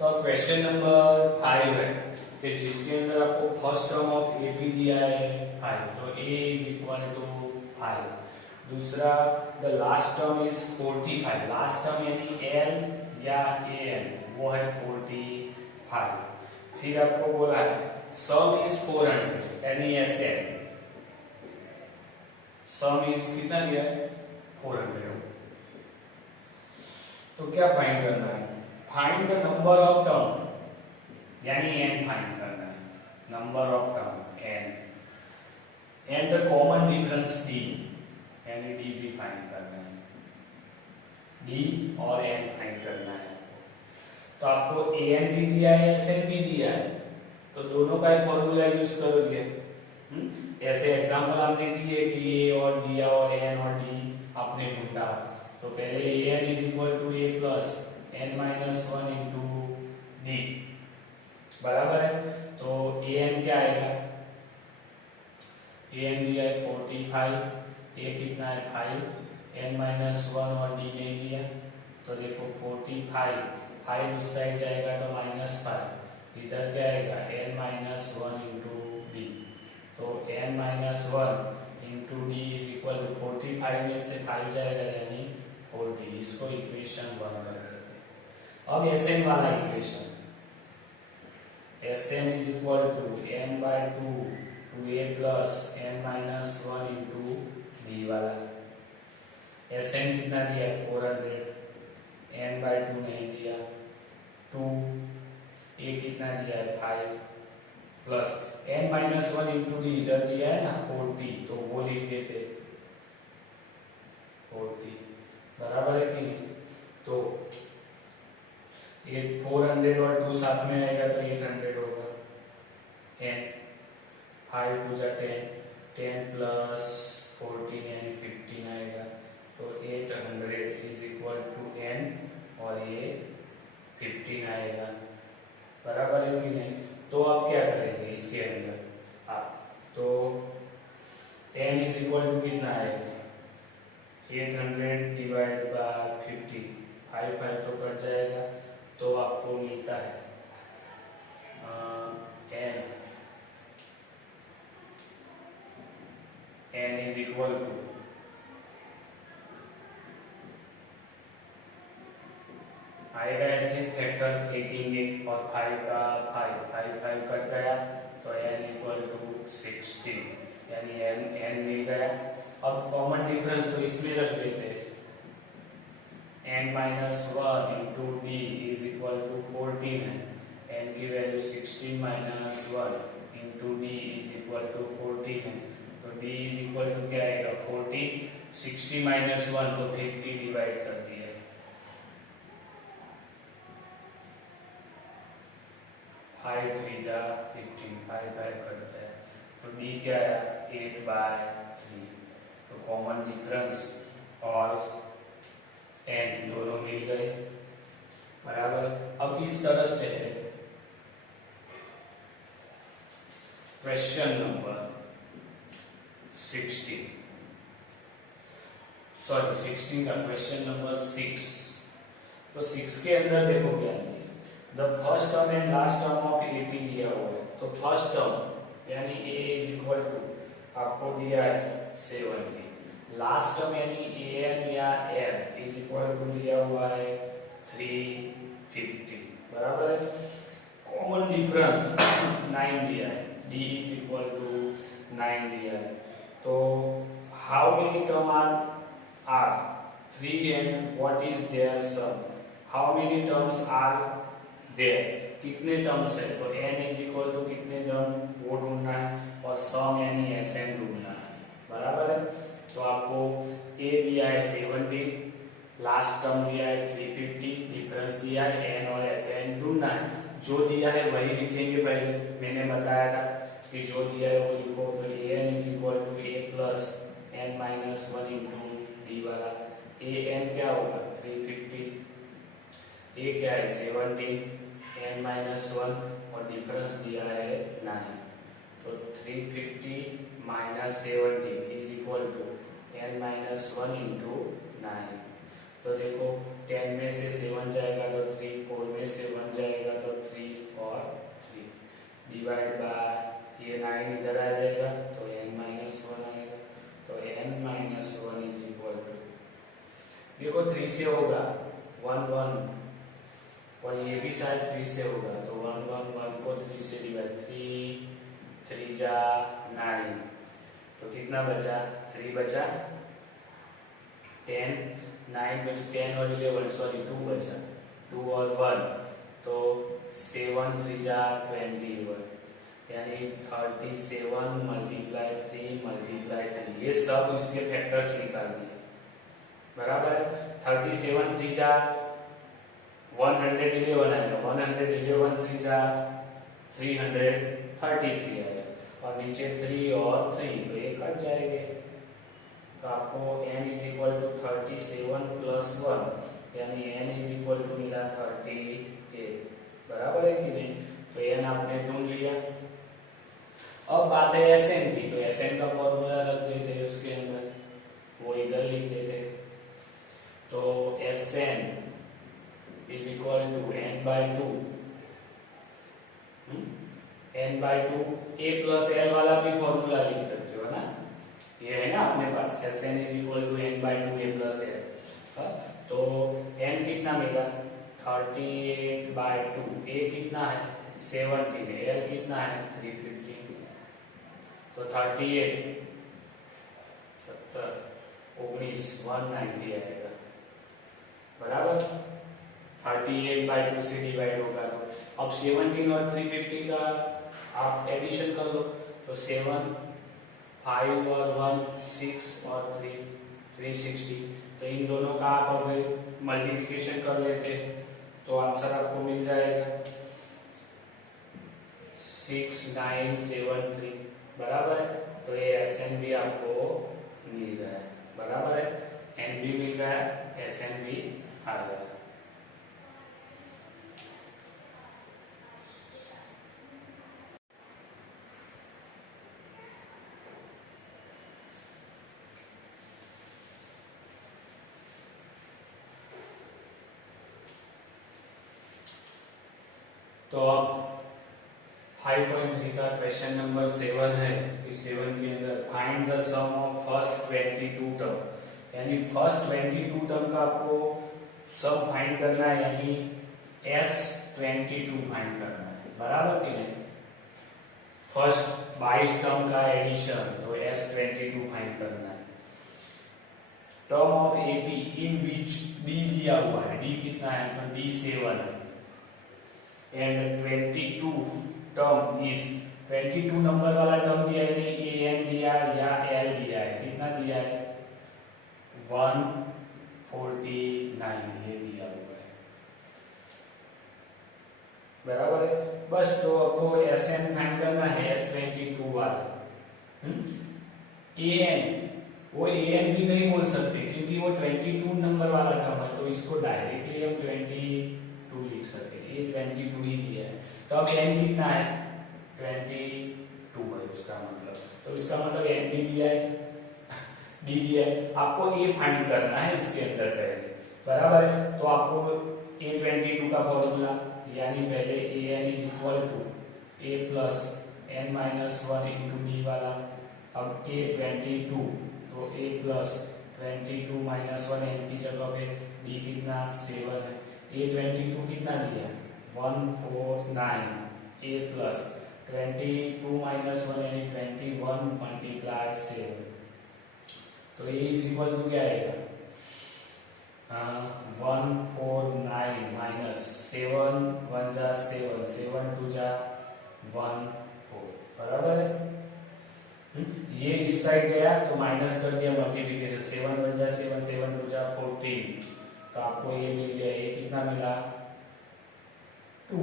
तो अब question number 5 है कि जिसके अंदर आपको first term of A B दिया है 5, तो a इज इक्वल टू 5। दूसरा the last term is 45, last term यानी l या an वो है 45। फिर आपको बोला है सम इज 400 यानी sn, सम इज कितना दिया है 400। तो क्या फाइंड करना है, find the number of term यानी n फाइंड करना है, number of term n and the common difference d यानी d भी फाइंड करना है, d और n फाइंड करना है। तो आपको an भी दिया है sn भी दिया है, तो दोनों का ही फॉर्मूला यूज करोगे। ऐसे एग्जांपल आपने किए कि a और दिया और n और d आपने ढूंढा, तो पहले an is equal to a plus n minus 1 into D, बराबर है। तो an क्या आएगा, an दिया है 45, a कितना है 5, n माइनस 1 और d नहीं दिया, तो देखो 45, 5 उस साइड जाएगा तो माइनस 5, इधर क्या आएगा n माइनस 1 इंटू डी, तो n minus 1 into D is equal to 45 में से 5 जाएगा यानी 40, इसको इक्वेशन 1 कर देते हैं। अब Sn वाला equation, Sn is equal to n by 2 two a plus n minus 1 into D वाला। Sn कितना दिया है 400, n बाय 2 नहीं दिया 2, a कितना दिया है 5 plus n minus 1 into D इधर दिया है ना 40, तो वो लिख देते 40, बराबर है कि नहीं। तो 400 और 2 साथ में आएगा तो 800 होगा, n 5 टू जा 10, 10 प्लस 14 यानी 15 आएगा, तो 800 इज इक्वल टू n और ये 15 आएगा, बराबर है कि नहीं। तो आप क्या करेंगे इसके अंदर आप, तो n इज इक्वल टू कितना आएगा 800 डिवाइड बाय 50, 5 तो कट जाएगा, तो आपको मिलता है n इज इक्वल टू आएगा ऐसे फैक्टर लिखेंगे और 5 का 5 कट गया, तो n इक्वल टू 16 यानी n मिल गया। अब कॉमन डिफरेंस तो इसमें रख देते हैं, n minus 1 into D is equal to 14 है, n की value 16 minus 1 into D is equal to 14 है, तो d इज इक्वल टू क्या आएगा 40, 60 माइनस 1 तो 50 डिवाइड कर दिया, 5 3 जा 15, 5 करता है, तो d क्या आया 8/3, तो कॉमन डिफरेंस और n दोनों मिल गए, बराबर। अब इस तरह से है क्वेश्चन नंबर 16 का क्वेश्चन नंबर 6। तो 6 के अंदर देखो क्या है, the first term and last term of A B दिया हुआ है। तो फर्स्ट टर्म यानी a इज इक्वल टू आपको दिया है 70, लास्ट टर्म यानी an या n इज इक्वल टू दिया हुआ है 350, बराबर है। कॉमन डिफरेंस 9 दिया है, d इज इक्वल टू 9 दिया है, तो how many term are 3 and what is their sum, how many terms are there, कितने टर्म्स है, तो n इज इक्वल टू कितने टर्म वो ढूंढना है और सम यानी Sn ढूंढना है, बराबर है। तो आपको a दिया है 70, लास्ट टर्म दिया है 350, डिफरेंस दिया है n और Sn ढूंढना है, जो दिया है वही लिखेंगे। पहले मैंने बताया था कि जो दिया है वो लिखो, तो an is equal to a plus n minus 1 into D वाला, an क्या होगा 350, a क्या है 70, n माइनस 1 और डिफरेंस दिया है 9, तो 350 minus 70 is equal to n minus 1 into 9, तो देखो 10 में से 7 जाएगा तो 3, 4 में से 1 जाएगा तो 3 और 3 डिवाइड बाय ये 9 इधर आ जाएगा तो n-1 आएगा, तो n-1 इज इक्वल टू, देखो 3 से होगा 1 1 और ये भी शायद 3 से होगा, तो 1 1 1 को 3 से डिवाइड, 3 3 जा 9, तो कितना बचा, 3 बचा, 10 9 बच 10 और 11 सॉरी 2 बचा, 2 और 1 तो 7 3 जा 21, यानी 37 मल्टीप्लाई 3 मल्टीप्लाई 3, ये सब इसके फैक्टर्स निकाल दिए, बराबर है। 37 3 जा 111 आएगा, 111 3 जा 333 आएगा, और नीचे 3 और 3 तो ये कट जाएंगे, तो आपको n is equal to 37 plus 1 यानी n इज इक्वल टू मिला 38, बराबर है कि नहीं, तो n आपने ढूंढ लिया। अब बात है Sn की, तो Sn का फॉर्मूला रख देते हैं उसके अंदर, वो इधर लिख देते, तो Sn is equal to n/2, n/2 a plus l वाला भी फॉर्मूला लिख सकते हो ना, ये है ना अपने पास, Sn is equal to n/2 a plus l, तो n कितना मिला 38/2, a कितना है 17, l कितना है 315, तो 38 70 19 190 आएगा, बराबर। 38/2 से डिवाइड होगा, तो अब 17 और 350 का आप एडिशन कर लो, तो 7 5 और 1 6 और 3 360, तो इन दोनों का आप अब मल्टीप्लिकेशन कर लेते तो आंसर आपको मिल जाएगा 6973, बराबर है। तो ये Sn भी आपको मिल रहा है, बराबर है, n भी मिल रहा है, Sn भी आ रहा है। तो अब 5.3 का क्वेश्चन नंबर 7 है, इस 7 के अंदर find the sum of first 22 term, यानी फर्स्ट 22 टर्म का आपको सम फाइंड करना है, यानी S22 फाइंड करना है, बराबर कि नहीं, फर्स्ट 22 टर्म का एडिशन, तो S22 फाइंड करना है। Term of AP in which D दिया हुआ है, D कितना है तो D 7 है, एंड 22 टर्म इज 22 नंबर वाला टर्म दिया है, नहीं an दिया या l दिया है, कितना दिया है 149, ये दिया हुआ है, बराबर है। बस तो आपको Sn फाइंड करना है, S22 वाला, an वो an भी नहीं बोल सकते क्योंकि वो 22 नंबर वाला टर्म है, तो इसको डायरेक्टली हम 22 लिख सकते हैं, ये 22 ही दिया है, तो अब n कितना है 22 है उसका मतलब, तो इसका मतलब n भी दिया है d दिया है, आपको ये फाइंड करना है इसके अंदर पहले, बराबर है। तो आपको a22 का फॉर्मूला, यानी पहले an is equal to a plus n-1 into D वाला, अब a22 तो a प्लस 22 माइनस 1 n की जगह पे d कितना 7 है, a22 कितना दिया 149, a प्लस 22 माइनस 1 यानी 21 मल्टीप्लाई 7, तो a इज इक्वल टू क्या आएगा 149 माइनस 7 1 जा 7 7 2 जा 1 4, बराबर है। ये इस साइड गया तो माइनस कर दिया मल्टीप्लिकेशन, 7 1 जा 7 7 2 जा 14, तो आपको ये मिल गया, ये कितना मिला 2।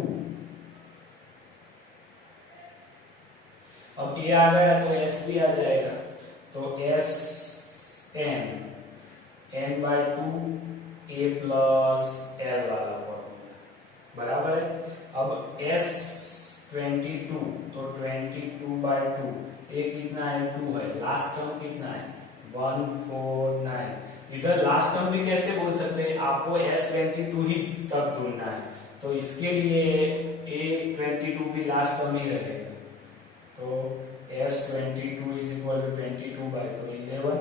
अब ये आ गया तो s भी आ जाएगा, तो s n n/2 a plus l वाला फॉर्मूला, बराबर है। अब s22 तो 22/2, a कितना है 2 है, लास्ट टर्म कितना है 149, इधर लास्ट टर्म भी कैसे बोल सकते हैं, आपको S22 ही तब ढूंढना है, तो इसके लिए A22 भी लास्ट टर्म ही रहेगा। तो S22 is equal to 22 by तो 11,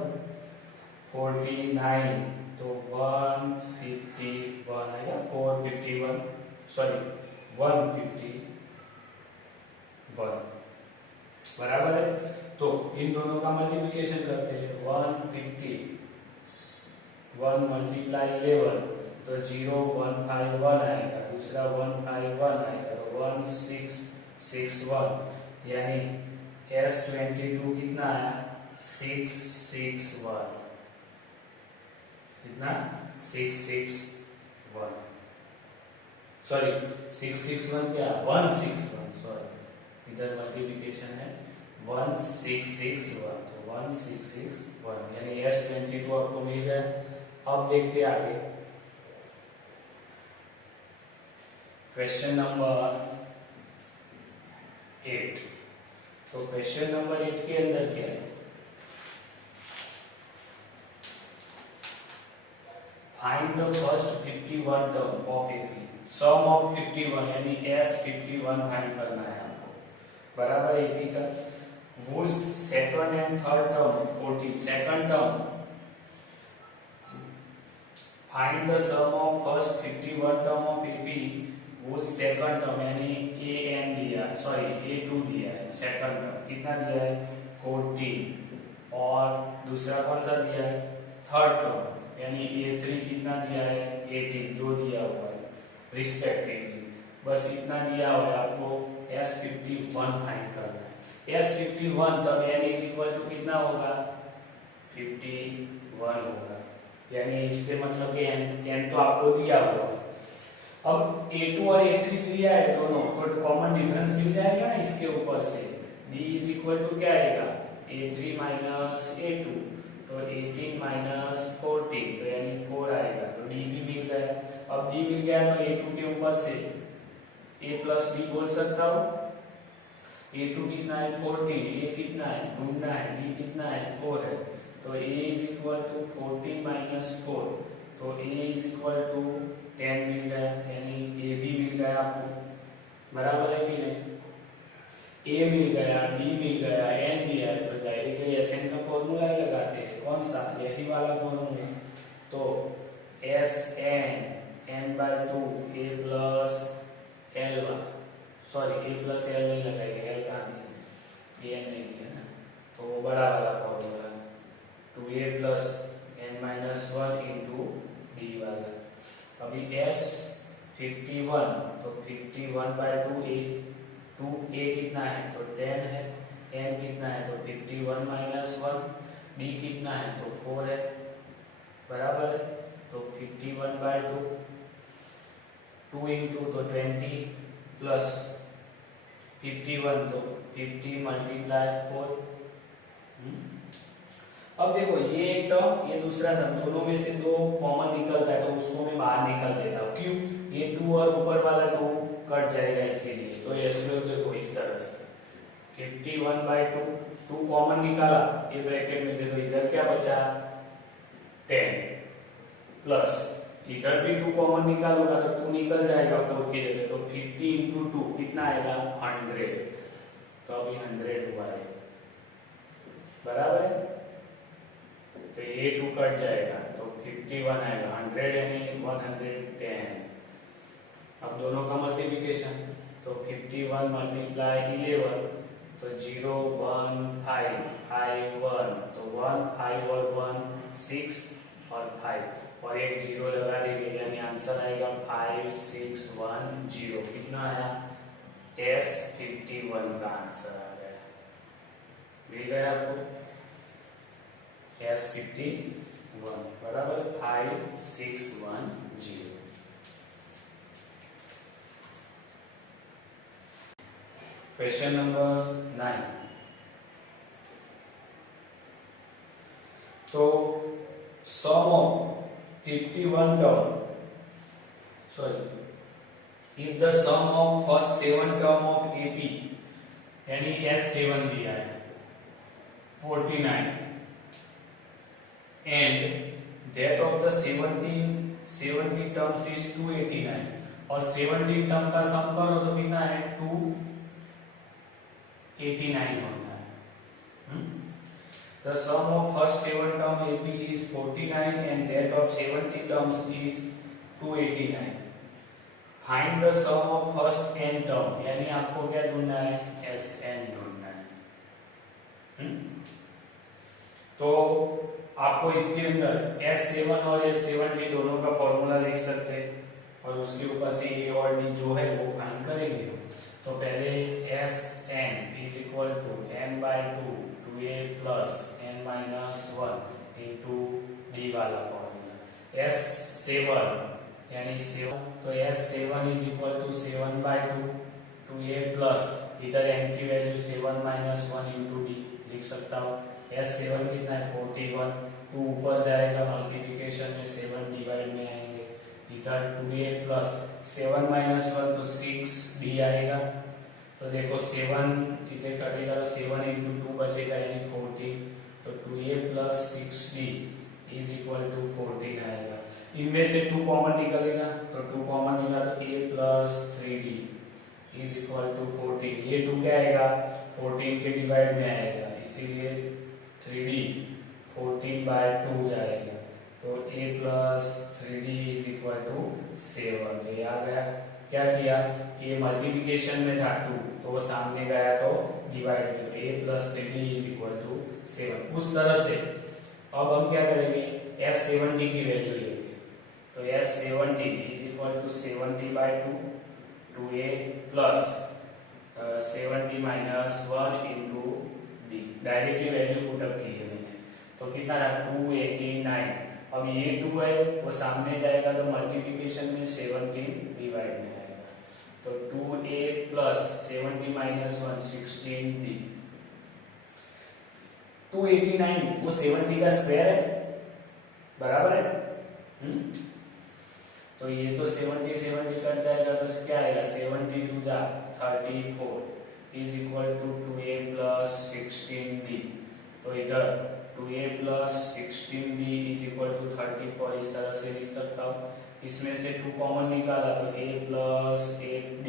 49 तो 151 आएगा, 451 सॉरी 151 बराबर है। तो इन दोनों का मल्टीप्लिकेशन करते हैं, 151 मल्टीप्लाई 11 तो 0151 आएगा, दूसरा 151 आएगा तो 1661, यानी S22 कितना है 661, कितना 661 सॉरी 661 क्या 161 सॉरी इधर मल्टीप्लिकेशन है 1661 तो 1661 यानी S22 आपको मिल गया। अब देखते आगे क्वेश्चन नंबर 8। तो क्वेश्चन नंबर 8 के अंदर क्या है, find the first 51 term of AP, sum of 51 यानी S51 फाइंड करना है आपको, बराबर एपी का वो second and third term 14 second term, find the sum of first 51 term of AP, वो सेकंड टर्म यानी an दिया सॉरी a2 दिया है, सेकंड टर्म कितना दिया है 14 और दूसरा कौन सा दिया है थर्ड टर्म यानी a3 कितना दिया है 18, दो दिया हुआ है रिस्पेक्टिवली, बस इतना दिया हुआ है। आपको S51 फाइंड करना है। S51 तब n इज इक्वल टू कितना होगा 51 होगा, यानी इसके मतलब कि n तो आपको दिया हुआ। अब A2 और A3 दिया है दोनों, तो कॉमन डिफरेंस मिल जाएगा ना इसके ऊपर से, D इज इक्वल टू क्या आएगा A3 माइनस A2 तो 18 माइनस 14 तो यानी 4 आएगा, तो D भी मिल गया। अब D मिल गया तो A2 के ऊपर से A प्लस D बोल सकता हूँ। A2 कितना है 14, A कितना है ढूंढना है, D कितना है 4 है, तो A is equal to 14 minus 4 तो A इज इक्वल टू 10 मिल गया, यानी A भी मिल गया आपको, बराबर है कि नहीं, A मिल गया, D मिल गया, N दिया है, तो डायरेक्टली Sn का फॉर्मूला लगाते हैं, कौन सा यही वाला फॉर्मूला, तो Sn n/2 A plus L1 sorry A plus L नहीं लगाएगा, L कहाँ नहीं N नहीं है ना, तो वो बड़ा वाला formula 2A plus n-1 into D वाला। अभी S51 तो 51/2 A, 2A कितना है तो 10 है, N कितना है तो 51 माइनस 1, D कितना है तो 4 है, बराबर है, तो 51/2 2 इंटू तो 20 प्लस 51 तो 50 मल्टीप्लाई 4। अब देखो ये एक टर्म ये दूसरा टर्म, दोनों में से दो कॉमन निकलता है तो उसको मैं बाहर निकाल देता हूँ, क्यों ये 2 और ऊपर वाला 2 कट जाएगा इसीलिए, तो इसमें देखो इस तरह से 51/2 2 कॉमन निकाला ये ब्रैकेट में दे दो, इधर क्या बचा 10 प्लस इधर भी 2 कॉमन निकालोगा तो 2 निकल जाएगा 4 की जगह, तो 50 इंटू 2 कितना आएगा 100, तो अभी 100 हुआ है, बराबर है, तो ये 2 कट जाएगा तो 51 आएगा, 100 यानी 110। अब दोनों का मल्टीप्लिकेशन तो 51 मल्टीप्लाई 11 तो 0 1 5 5 1 तो 1 5 और 1 6 और 5 और एक 0 लगा देंगे, यानी आंसर आएगा 5610। कितना आया S51 का आंसर आ गया, मिल गया आपको S51 बराबर 5610। Question number 9। तो sum of 51 term sorry if the sum of first 7 term of AP यानी S7 दिया है 49 and that of the 70 terms is 289 और 17 टर्म का सम करो तो कितना है 289 होता है। The sum of first 7 term AP is 49 and that of 70 terms is 289. Find the sum of first n term, यानी आपको क्या ढूंढना है Sn ढूंढना है। तो आपको इसके अंदर S7 और S70 दोनों का फॉर्मूला लिख सकते हैं और उसके ऊपर से A और D जो है वो फाइंड करेंगे। तो पहले Sn is equal to n/2 2a plus n-1 into d वाला फॉर्मूला। S7 यानी 7 तो S7 is equal to 7/2 2a plus इधर n की वैल्यू 7-1 into d लिख सकता हूँ। S7 कितना है 41 2 ऊपर जाएगा मल्टीप्लिकेशन में 7 डिवाइड में आएंगे इधर 2a plus 7-1 तो 6d आएगा। तो देखो 7 इधर कटेगा तो 7 into 2 बचेगा यानी 14 तो 2a plus 6d is equal to 14 आएगा। इनमें से 2 कॉमन निकलेगा तो 2 कॉमन निकाला तो a plus 3d is equal to 14। ये 2 क्या आएगा 14 के डिवाइड में आएगा इसीलिए 3d 14/2 जाएगा तो a plus 3d is equal to 7। तो ये आ गया। क्या किया ये मल्टीप्लिकेशन में था 2 तो वो सामने गया तो डिवाइड में तो a plus 3d is equal to 7। उस तरह से अब हम क्या करेंगे S70 की वैल्यू लेंगे तो S70 is equal to 70/2 2a plus 70-1 into d directly value put up की है मैंने तो कितना रहा 289। अब ये 2 है वो सामने जाएगा तो मल्टीप्लिकेशन में 17 डिवाइड में आएगा तो 2a plus 70-1 16d 289 वो 70 का स्क्वायर है बराबर है। तो ये तो 70 कट जाएगा तो क्या आएगा 72 जा 34 is equal to 2a plus 16d तो इधर 2a plus 16d is equal to 34 इस तरह से लिख सकता हूँ। इसमें से 2 कॉमन निकाला तो a plus 8d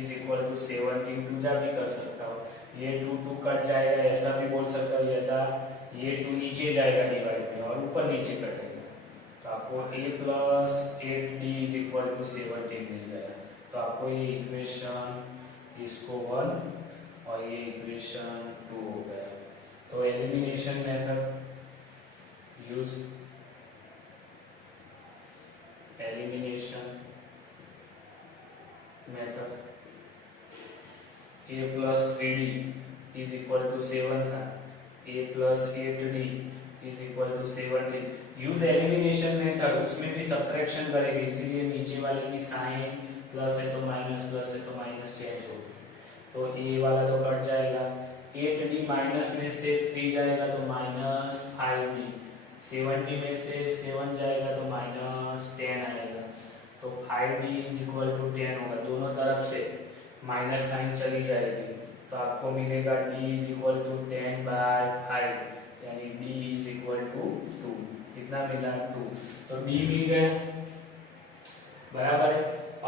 is equal to 17 2 जा भी कर सकता हूँ। ये 2 कट जाएगा ऐसा भी बोल सकता हूँ यथा ये 2 नीचे जाएगा डिवाइड में और ऊपर नीचे कटेगा तो आपको a plus 8d is equal to 17 मिल जाएगा। तो आपको ये इक्वेशन इसको 1 और ये इक्वेशन 2 हो गया। तो elimination method use elimination method a plus 3d is equal to 7 था a plus 8d is equal to 17। Use elimination method उसमें भी सब्ट्रैक्शन करेंगे इसीलिए नीचे वाले की साइन प्लस है तो माइनस प्लस है तो माइनस चेंज होगी तो a वाला तो कट जाएगा 8d माइनस में से 3 जाएगा तो माइनस 5d 70 में से 7 जाएगा तो माइनस 10 आएगा तो 5d is equal to 10 होगा। दोनों तरफ से माइनस साइन चली जाएगी तो आपको मिलेगा d is equal to 10/5 यानी d is equal to 2। कितना मिला 2 तो d मिल गया बराबर है।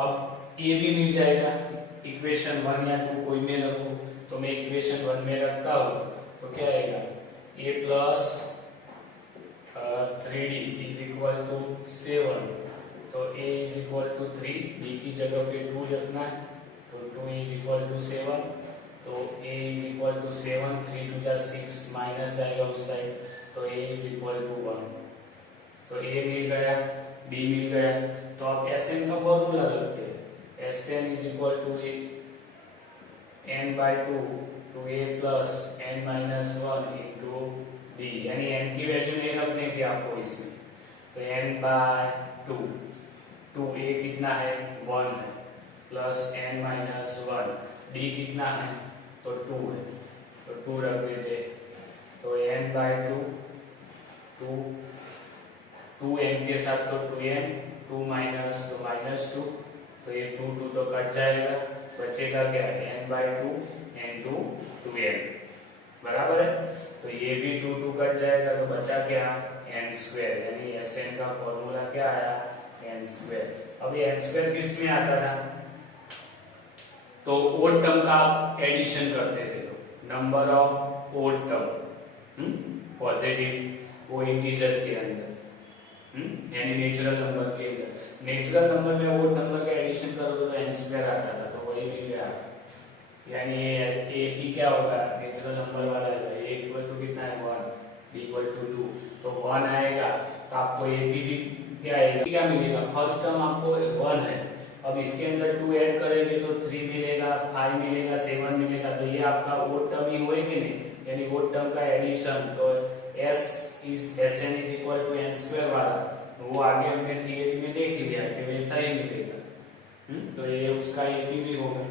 अब a भी मिल जाएगा इक्वेशन 1 या 2 कोई में रखो तो मैं इक्वेशन 1 में रखता हूँ तो क्या आएगा a plus 3d is equal to 7 तो a is equal to 3 d की जगह पे 2 रखना है तो 2 is equal to 7 तो a is equal to 7 3 2 जा 6 माइनस जाएगा उस साइड तो a is equal to 1 तो a मिल गया d मिल गया। तो आप Sn का फॉर्मूला रखते हैं Sn is equal to n/2 2a plus n-1 into d यानी n की वैल्यू नहीं रखने की आपको इसमें तो n/2 2a कितना है 1 है प्लस n-1 d कितना है तो 2 है तो 2 रख देते तो n/2 2n के साथ तो 2n 2 माइनस तो -2 तो ये 2 तो कट जाएगा बचेगा क्या n/2 into 2n बराबर है। तो ये भी 2 कट जाएगा तो बचा क्या n² यानी Sn का फॉर्मूला क्या आया एन स्क्वायर। अब ये एन स्क्वायर किस में आता था, तो ओड टर्म का आप एडिशन करते थे, तो number of odd term positive वो इंटीजर के अंदर, यानी नेचुरल नंबर के अंदर, नेचुरल नंबर में ओड नंबर का एडिशन करोगे तो एन स्क्वायर आता था, तो वही मिल गया। यानी ए पी क्या होगा, नेचुरल नंबर वाला है, ए इक्वल टू कितना है 1, बी इक्वल टू 2, तो 1 आएगा, तो आपको ए पी भी क्या आएगा, क्या मिलेगा, फर्स्ट टर्म आपको 1 है, अब इसके अंदर 2 ऐड करेंगे तो 3 मिलेगा, 5 मिलेगा, 7 मिलेगा, तो ये आपका ओड टर्म ही हुए कि नहीं, यानी ओड टर्म का एडिशन, तो S N is equal to N square वाला, वो आगे हमने थियरी में देख लिया कि वैसा ही मिलेगा। तो ये उसका एपी भी होगा।